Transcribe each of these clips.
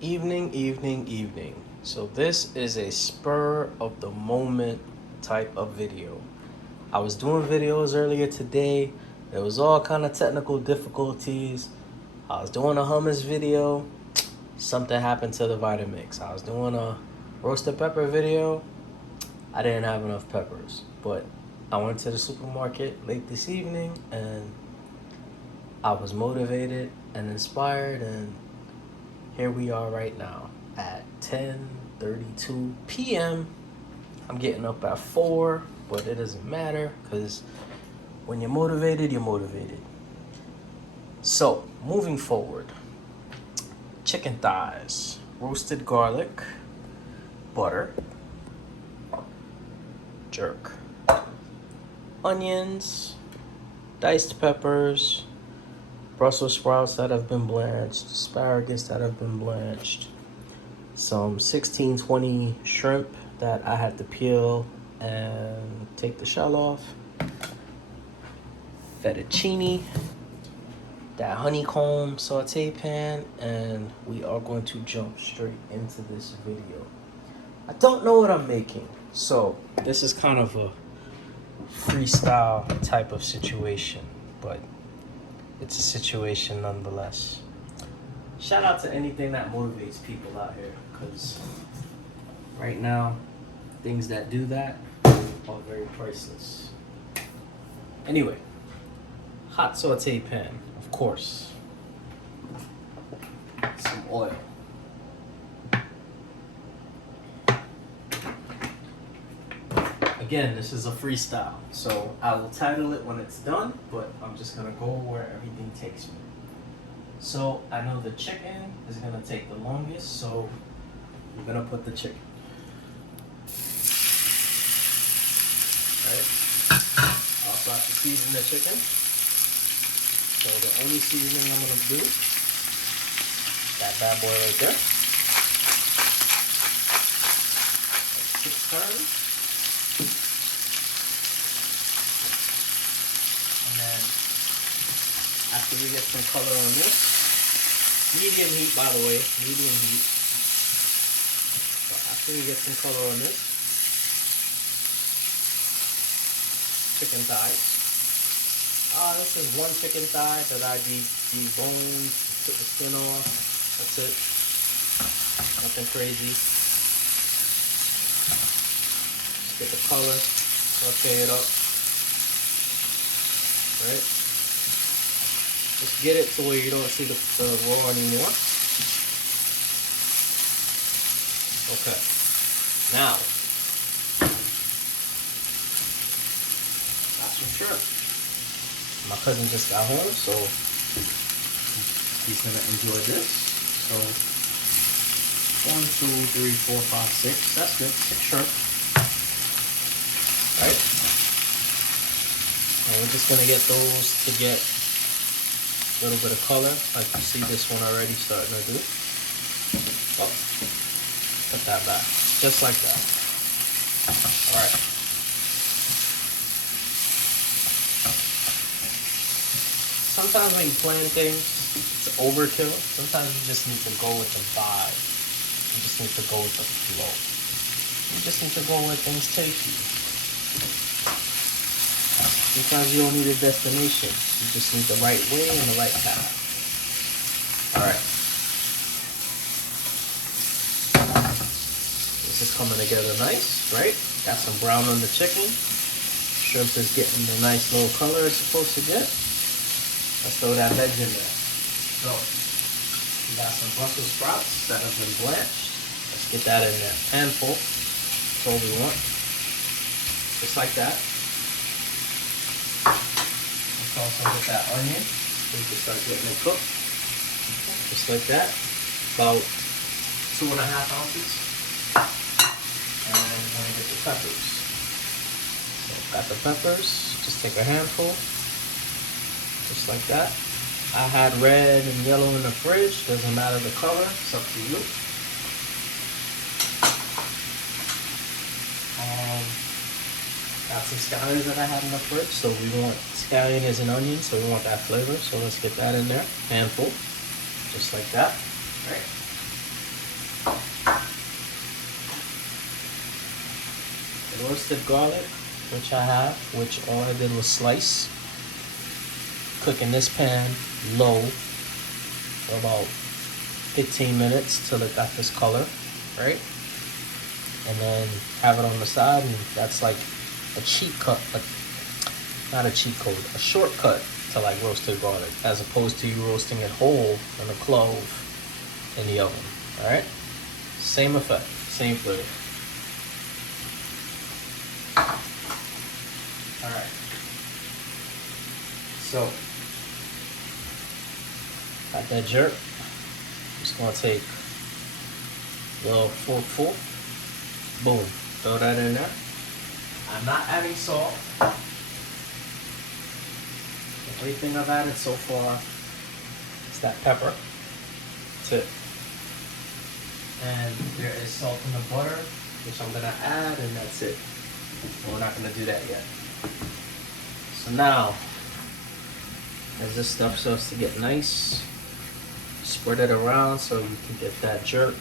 Evening. So this is a spur of the moment type of video. I was doing videos earlier today. There was all kind of technical difficulties. I was doing a hummus video. Something happened to the Vitamix. I was doing a roasted pepper video. I didn't have enough peppers, but I went to the supermarket late this evening and I was motivated and inspired, and here we are right now at 10:32 p.m. I'm getting up at 4, but it doesn't matter because when you're motivated, you're motivated. So, moving forward, chicken thighs, roasted garlic, butter, jerk, onions, diced peppers, Brussels sprouts that have been blanched, asparagus that have been blanched, some 1620 shrimp that I had to peel and take the shell off, fettuccine, that honeycomb saute pan, and we are going to jump straight into this video. I don't know what I'm making, so this is kind of a freestyle type of situation, but it's a situation nonetheless. Shout out to anything that motivates people out here, because right now, things that do that are very priceless. Anyway, hot saute pan, of course. Some oil. Again, this is a freestyle, so I will title it when it's done, but I'm just gonna go where everything takes me. So I know the chicken is gonna take the longest, so I'm gonna put the chicken. Right. I also have to season the chicken. So the only seasoning I'm gonna do, that bad boy right there. Like 6 turns. And then after we get some color on this, medium heat by the way, medium heat. So after we get some color on this, chicken thighs. This is one chicken thigh that I deboned, took the skin off. That's it. Nothing crazy. Just get the color, saute it up. Right? Just get it to where you don't see the raw anymore. Okay. Now, got some shrimp. My cousin just got home, so he's gonna enjoy this. So 1, 2, 3, 4, 5, 6. That's good. 6 shrimp. Right? And we're just gonna get those to get a little bit of color, like you see this one already starting to do. Oh, put that back, just like that. All right. Sometimes when you plan things, it's overkill. Sometimes you just need to go with the vibe. You just need to go with the flow. You just need to go where things take you. Sometimes you don't need a destination. You just need the right way and the right path. Alright. This is coming together nice, right? Got some brown on the chicken. Shrimp is getting the nice little color it's supposed to get. Let's throw that veg in there. So, we got some Brussels sprouts that have been blanched. Let's get that in there. Handful. That's all we want. Just like that. Let's also get that onion. We can start getting it cooked. Just like that. About 2.5 ounces. And then we're going to get the peppers. So got the peppers. Just take a handful. Just like that. I had red and yellow in the fridge. Doesn't matter the color. It's up to you. Got some scallions that I had in the fridge. So we want scallion is an onion. So we want that flavor. So let's get that in there. Handful. Just like that. Right. roasted garlic, which I have, which all I did was slice. Cook in this pan low for about 15 minutes till it got this color, right? And then have it on the side, and that's like a cheat cut, like not a cheat code, a shortcut to like roasted garlic, as opposed to you roasting it whole in a clove in the oven. All right, same effect, same flavor. All right, so got that jerk. Just gonna take a little forkful, boom, throw that in there. I'm not adding salt. The only thing I've added so far is that pepper. That's it. And there is salt in the butter, which I'm gonna add, and that's it. But we're not gonna do that yet. So now, as this stuff starts to get nice, spread it around so you can get that jerk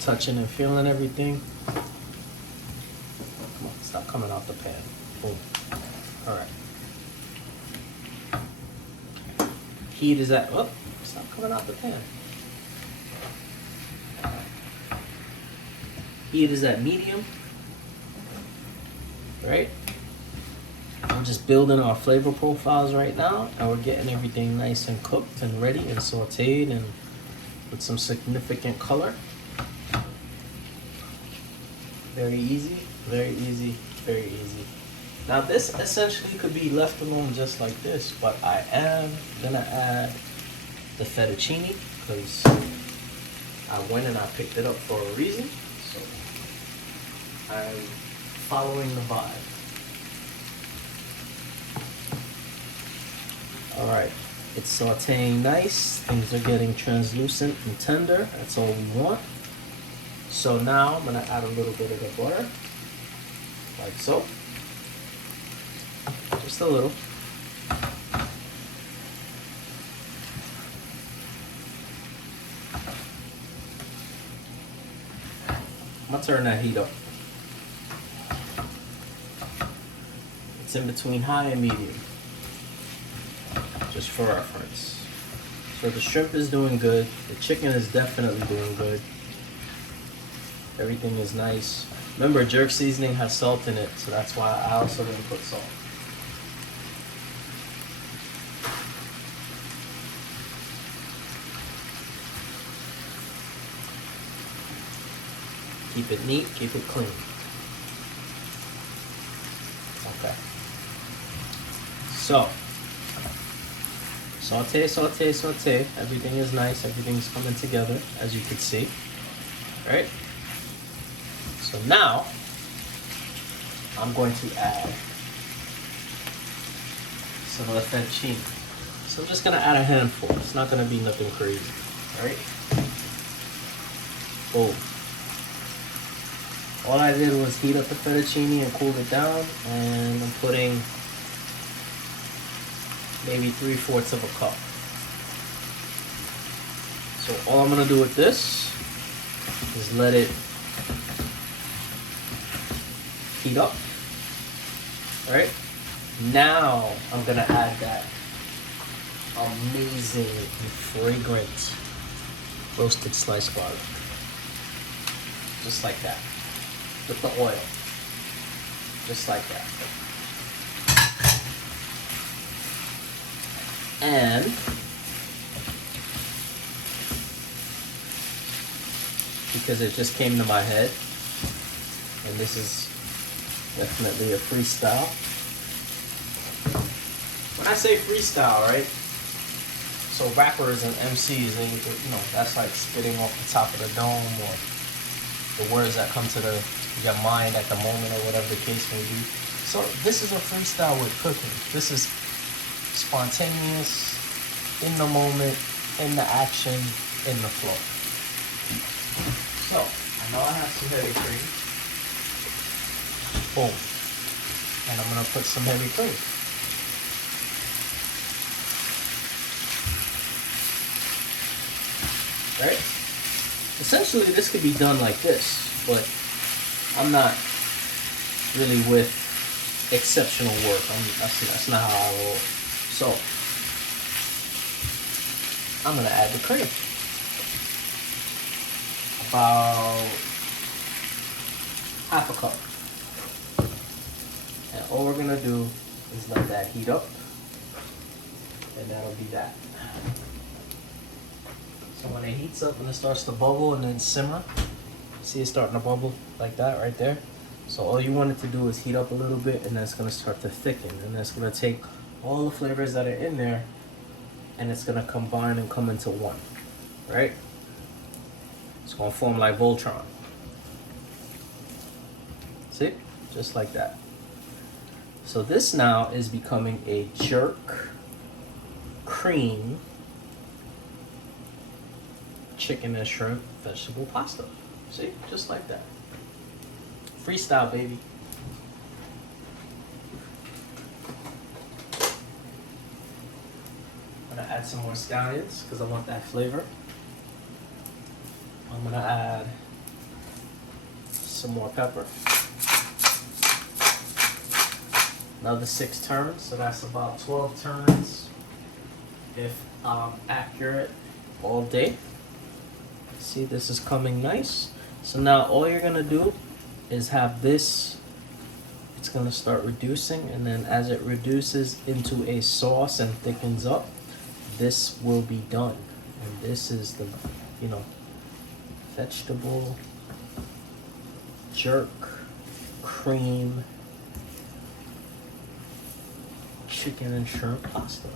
touching and feeling everything. Come on, stop coming out the pan. Boom. All right. Heat is at, oh, stop coming out the pan. Heat is at medium, right? I'm just building our flavor profiles right now, and we're getting everything nice and cooked and ready and sauteed and with some significant color. Very easy, very easy, very easy. Now this essentially could be left alone just like this, but I am gonna add the fettuccine because I went and I picked it up for a reason. So I'm following the vibe. All right, it's sauteing nice. Things are getting translucent and tender. That's all we want. So now I'm gonna add a little bit of the butter, like so. Just a little. I'm gonna turn that heat up. It's in between high and medium, just for reference. So the shrimp is doing good. The chicken is definitely doing good. Everything is nice. Remember, jerk seasoning has salt in it, so that's why I also didn't put salt. Keep it neat, keep it clean. Okay. So, saute, saute, saute. Everything is nice, everything's coming together, as you can see. All right? So now, I'm going to add some of the fettuccine. So I'm just gonna add a handful. It's not gonna be nothing crazy, all right? Boom. All I did was heat up the fettuccine and cool it down, and I'm putting maybe 3/4 of a cup. So all I'm gonna do with this is let it heat up. All right. Now I'm gonna add that amazing and fragrant roasted sliced garlic, just like that, with the oil, just like that. And because it just came to my head, and this is definitely a freestyle. When I say freestyle, right? So rappers and MCs, they, you know, that's like spitting off the top of the dome, or the words that come to your mind at the moment, or whatever the case may be. So this is a freestyle with cooking. This is spontaneous, in the moment, in the action, in the flow. So I know I have some heavy cream. Boom. And I'm gonna put some heavy cream. Right? Essentially, this could be done like this, but I'm not really with exceptional work. That's not how I roll. So I'm gonna add the cream. About half a cup. And all we're gonna do is let that heat up. And that'll be that. So when it heats up and it starts to bubble and then simmer, see it starting to bubble like that right there? So all you want it to do is heat up a little bit, and that's gonna start to thicken. And that's gonna take all the flavors that are in there and it's gonna combine and come into one, right? It's gonna form like Voltron. See? Just like that. So this now is becoming a jerk cream chicken and shrimp vegetable pasta. See? Just like that. Freestyle, baby. I'm gonna add some more scallions because I want that flavor. I'm gonna add some more pepper. Another 6 turns, so that's about 12 turns if I'm accurate all day. See, this is coming nice. So now all you're gonna do is have this, it's gonna start reducing, and then as it reduces into a sauce and thickens up, this will be done. And this is the, vegetable jerk cream chicken and shrimp pasta.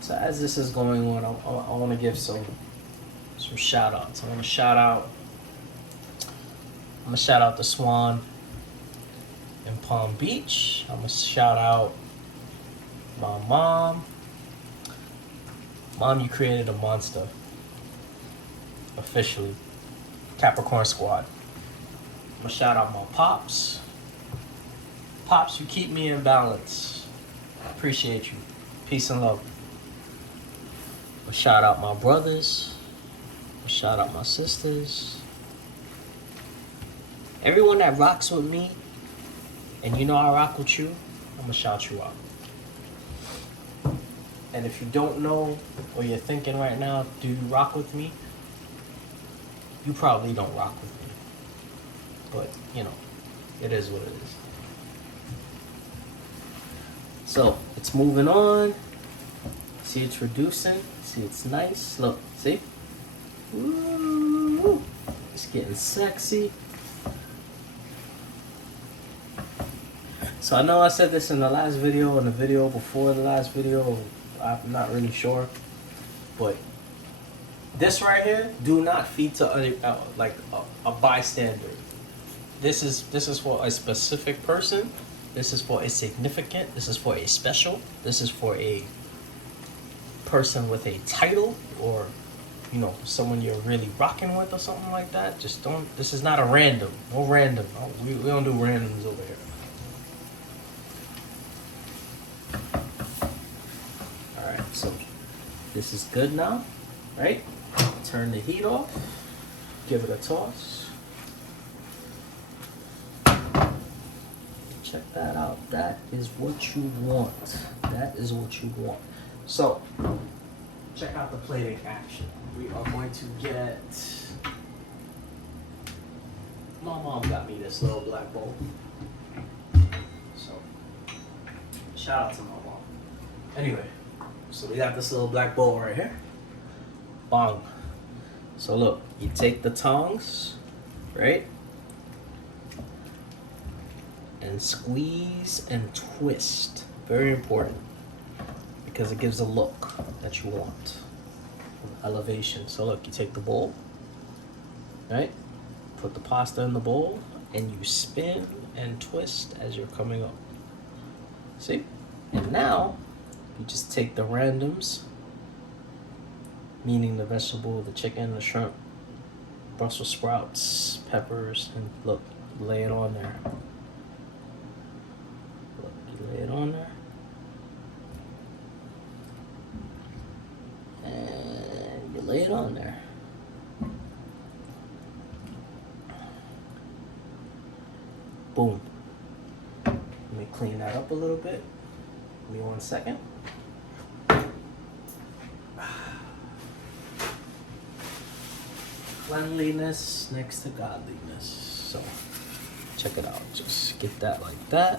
So as this is going on, I want to give some shout outs. I'm gonna shout out the Swan in Palm Beach. I'm gonna shout out my mom. Mom, you created a monster. Officially. Capricorn Squad. I'm gonna shout out my pops. Pops, you keep me in balance. I appreciate you. Peace and love. I'm gonna shout out my brothers. I'm gonna shout out my sisters. Everyone that rocks with me, and you know I rock with you, I'm gonna shout you out. And if you don't know, or you're thinking right now, do you rock with me? You probably don't rock with me. But, it is what it is. So, it's moving on. See, it's reducing. See, it's nice. Look, see? Ooh, it's getting sexy. So I know I said this in the last video and the video before the last video. I'm not really sure. But this right here, do not feed to a bystander. This is for a specific person. This is for a significant. This is for a special. This is for a person with a title, or someone you're really rocking with or something like that. Just don't. This is not a random. No random. No, we don't do randoms over here. All right. So this is good now, right? Turn the heat off. Give it a toss. Check that out. That is what you want. That is what you want. So, check out the plating action. We are going to get... My mom got me this little black bowl. So, shout out to my mom. Anyway, so we got this little black bowl right here. Bong. So look, you take the tongs, right? And squeeze and twist. Very important, because it gives a look that you want. Elevation. So look, you take the bowl, right? Put the pasta in the bowl, and you spin and twist as you're coming up. See? And now, you just take the randoms, meaning the vegetable, the chicken, the shrimp, Brussels sprouts, peppers, and look, lay it on there. Lay it on there, and you lay it on there. Boom. Let me clean that up a little bit. Give me 1 second. Cleanliness next to godliness. So check it out. Just get that like that.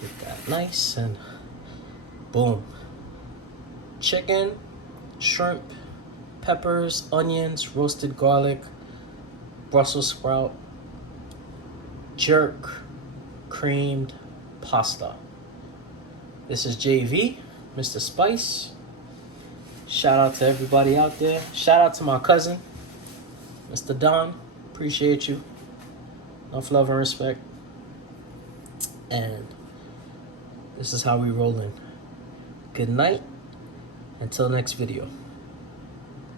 Get that nice and boom. Chicken, shrimp, peppers, onions, roasted garlic, Brussels sprout, jerk, creamed pasta. This is JV, Mr. Spice. Shout out to everybody out there. Shout out to my cousin, Mr. Don. Appreciate you. Enough love and respect. And this is how we roll in. Good night. Until next video.